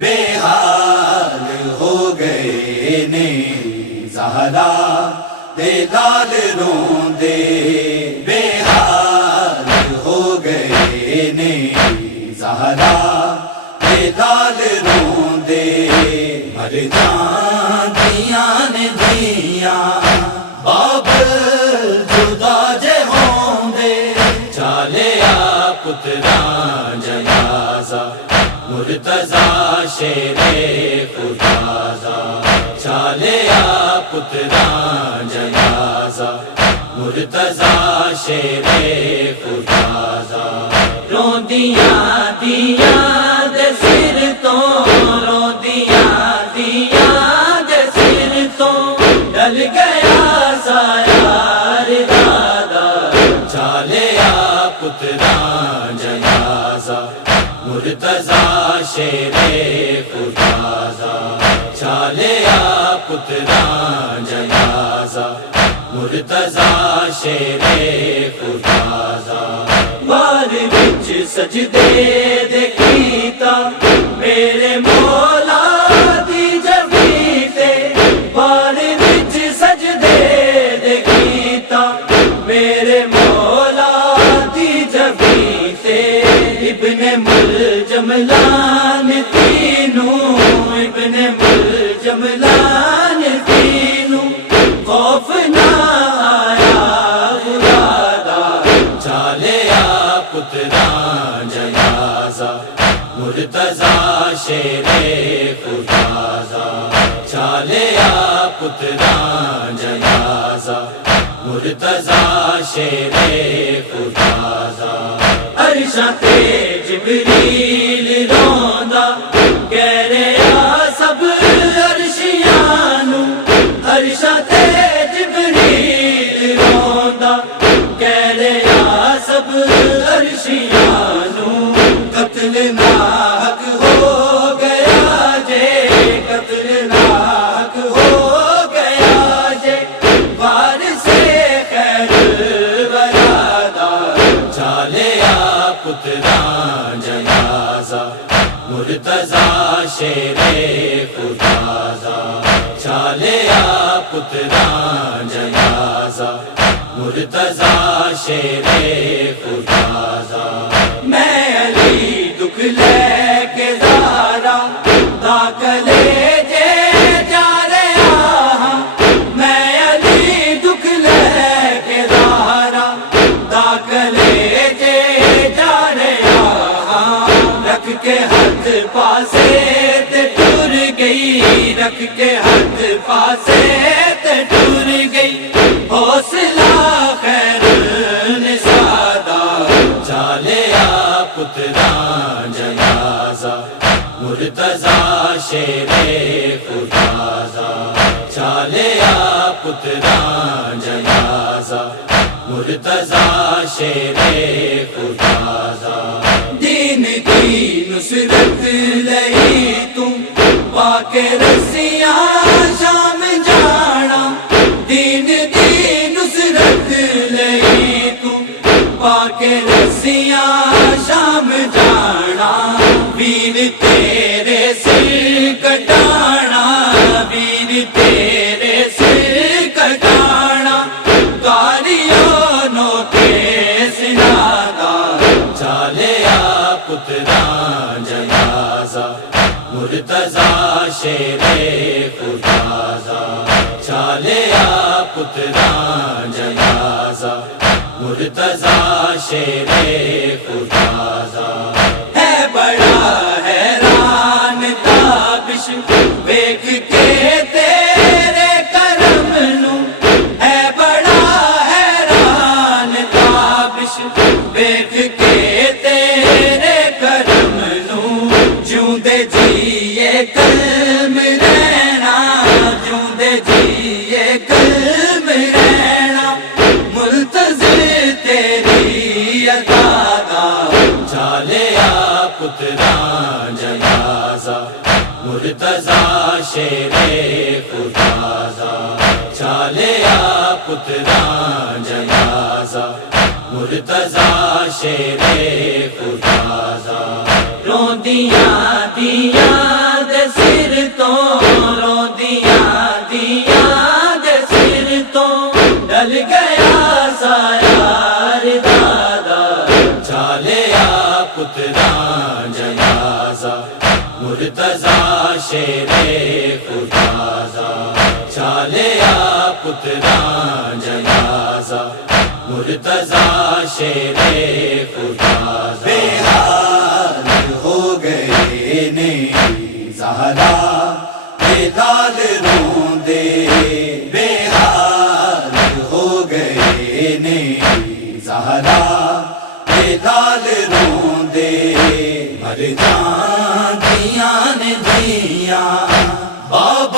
بے حال ہو گئے نے زہرا دے لال روندے، بے حال ہو گئے نے زہرا دے لال روندے، مر جاندیاں نے دھیاں بابل جدا جے ہوندے، چالیا پتراں جنازہ مرتضیٰ شیر خدا، چالیا پتراں جنازہ مرتضیٰ شیر خدا، روندیاں دیاں دے سر تو، روندیاں دیاں دے سر تو ڈل گیا سایہ دادا، چالیا پتراں جنازہ مرتضیٰ شیر خدا، چالیا پتراں جنازہ مرتضیٰ شیر خدا، بار وچ سجدے دے کیتا میرے مولا دی جبی تے، بار وچ سجدے دے کیتا میرے مولا دی جبی تے، ابن ملجم لان تینوں، ابن ملجم لان تینوں خوف نہ آیا خدا دا، چالیا پتراں جنازہ مرتضیٰ شیر خدا، چالیا پتراں جنازہ مرتضیٰ شیر خدا، عرشاں تے جبریل روندا کہہ رہا سب عرشیاں نوں، عرشاں تے جبریل روندا کہہ رہا سب عرشیاں نوں، قتل ناحق ہو گیا جے، قتل ناحق ہو گیا جے، وارث خیر ورادہ، چالیا پتراں جنازہ مرتضیٰ شیر خدا، چالیا پتراں جنازہ مرتضیٰ شیر خدا، میں علی دکھ لے کے زارا داخلے جے جا رہا ہاں، میں علی دکھ لے کے زارا داخلے جے جا رہا ہاں، رکھ کے ہاتھ پاسے تے ٹر گئی، رکھ کے ہاتھ پاسے تے ٹر گئی، حوصلہ خیر نثادہ، چالیا پتراں جنازہ مرتضیٰ شیر خدا، چالیا پتراں جنازہ مرتضیٰ شیر خدا، دین کی نصرت لئی تم پاک رسیاں شام جانا، دین کی نصرت لئی تم پاک رسیاں شام جانا، ویر تیرے سر کٹانا، ویر تیرے سر کٹانا، کاریوں نو کے سنادا، چالیا پتراں جنازہ مرتضیٰ شیر خدا، چالیا پتراں جنازہ مرتضیٰ شیر خدا، ہے بڑا حیران تابش ویکھ کے تیرے کرم نوں، ہے بڑا حیران تابش ویکھ کے تیرے کرم نوں، جیوندے جیے کلم رہنا، جیوندے جیے کلم رہنا، منتظر تیری عطا دا، چالیا پتراں جنازہ مرتضیٰ شیر خدا، چالیا پتراں جنازہ مرتضیٰ شیر خدا، روندیاں دیاں جنازہ مرتضیٰ شیر خدا چالیا پترا جنازہ مرتضیٰ شیر خدا بے حال ہو گئے نے زہرا بے لال روندے بے حال ہو گئے نے زہرا بے لال روندے مر جان دیاں نے دیاں باب